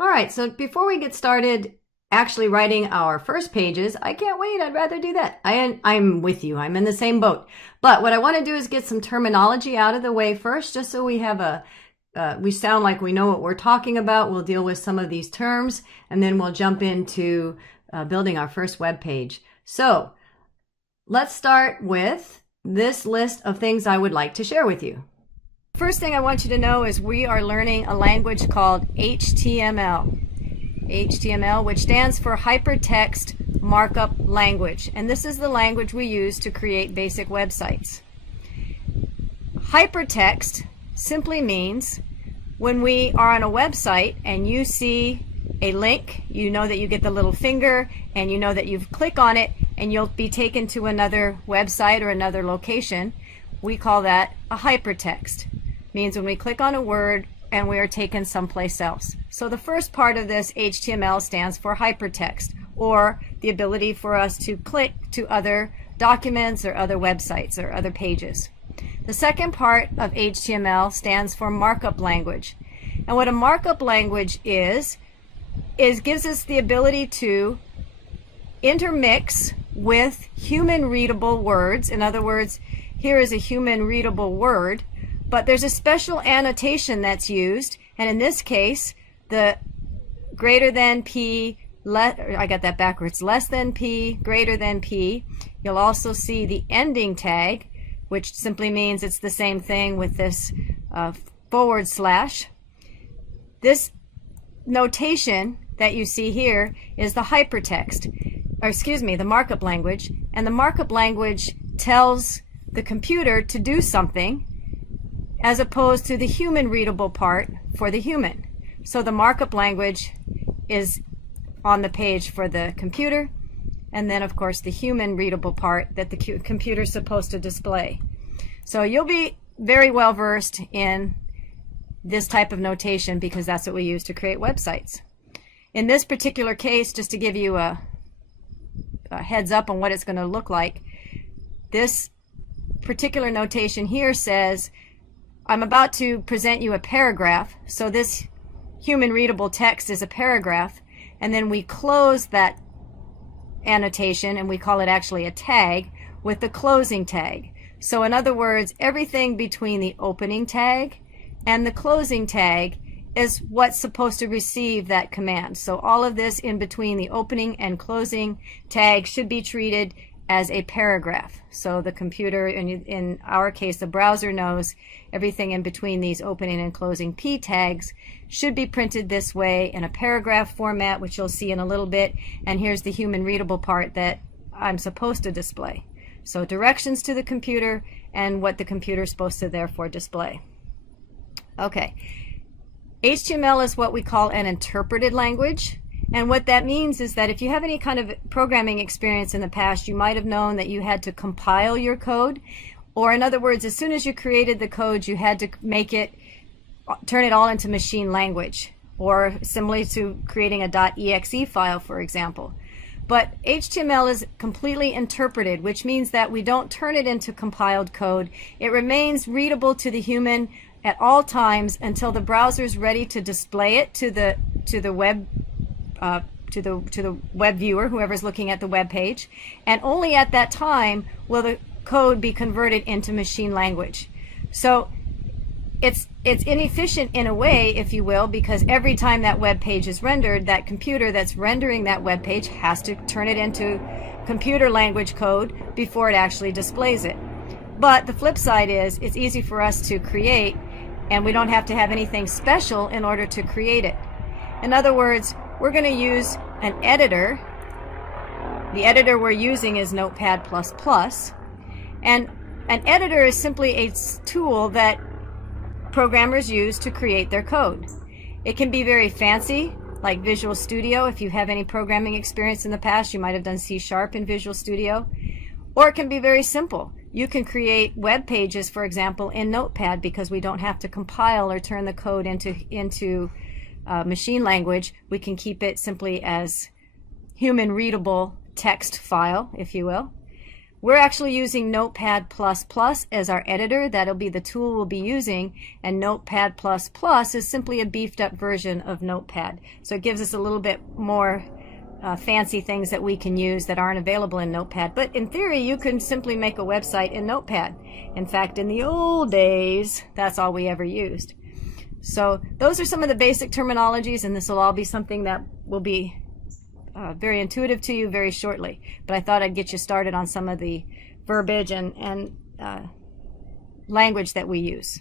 All right, so before we get started actually writing our first pages, I can't wait. I'd rather do that. I'm with you. I'm in the same boat. But what I want to do is get some terminology out of the way first, just so we have we sound like we know what we're talking about. We'll deal with some of these terms, and then we'll jump into building our first web page. So let's start with this list of things I would like to share with you. First thing I want you to know is we are learning a language called HTML. HTML, which stands for Hypertext Markup Language. And this is the language we use to create basic websites. Hypertext simply means when we are on a website and you see a link, you know that you get the little finger and you know that you click on it and you'll be taken to another website or another location. We call that a hypertext. Means when we click on a word and we are taken someplace else. So the first part of this HTML stands for hypertext, or the ability for us to click to other documents or other websites or other pages. The second part of HTML stands for markup language. And what a markup language is gives us the ability to intermix with human readable words. In other words, here is a human readable word, but there's a special annotation that's used, and in this case, the greater than P, I got that backwards, less than P, greater than P. You'll also see the ending tag, which simply means it's the same thing with this /. This notation that you see here is the hypertext, or excuse me, the markup language, and the markup language tells the computer to do something as opposed to the human readable part for the human. So the markup language is on the page for the computer, and then of course the human readable part that the computer is supposed to display. So you'll be very well versed in this type of notation because that's what we use to create websites. In this particular case, just to give you a heads up on what it's going to look like, this particular notation here says I'm about to present you a paragraph, so this human readable text is a paragraph, and then we close that annotation, and we call it actually a tag, with the closing tag. So in other words, everything between the opening tag and the closing tag is what's supposed to receive that command. So all of this in between the opening and closing tag should be treated as a paragraph. So the computer, in our case the browser, knows everything in between these opening and closing P tags should be printed this way in a paragraph format, which you'll see in a little bit. And here's the human readable part that I'm supposed to display. So directions to the computer and what the computer is supposed to therefore display. Okay, HTML is what we call an interpreted language. And what that means is that if you have any kind of programming experience in the past, you might have known that you had to compile your code. Or in other words, as soon as you created the code, you had to make it, turn it all into machine language, or similarly to creating a .exe file, for example. But HTML is completely interpreted, which means that we don't turn it into compiled code. It remains readable to the human at all times until the browser is ready to display it to the web web viewer, whoever's looking at the web page, and only at that time will the code be converted into machine language. So it's inefficient in a way, if you will, because every time that web page is rendered, that computer that's rendering that web page has to turn it into computer language code before it actually displays it. But the flip side is it's easy for us to create, and we don't have to have anything special in order to create it. In other words, we're going to use an editor. The editor we're using is Notepad++, and an editor is simply a tool that programmers use to create their code. It can be very fancy, like Visual Studio. If you have any programming experience in the past, you might have done C# in Visual Studio. Or it can be very simple. You can create web pages, for example, in Notepad, because we don't have to compile or turn the code into machine language. We can keep it simply as human readable text file, if you will. We're actually using Notepad++ as our editor. That'll be the tool we'll be using, and Notepad++ is simply a beefed up version of Notepad. So it gives us a little bit more fancy things that we can use that aren't available in Notepad. But in theory, you can simply make a website in Notepad. In fact, in the old days, that's all we ever used. So those are some of the basic terminologies, and this will all be something that will be very intuitive to you very shortly. But I thought I'd get you started on some of the verbiage and language that we use.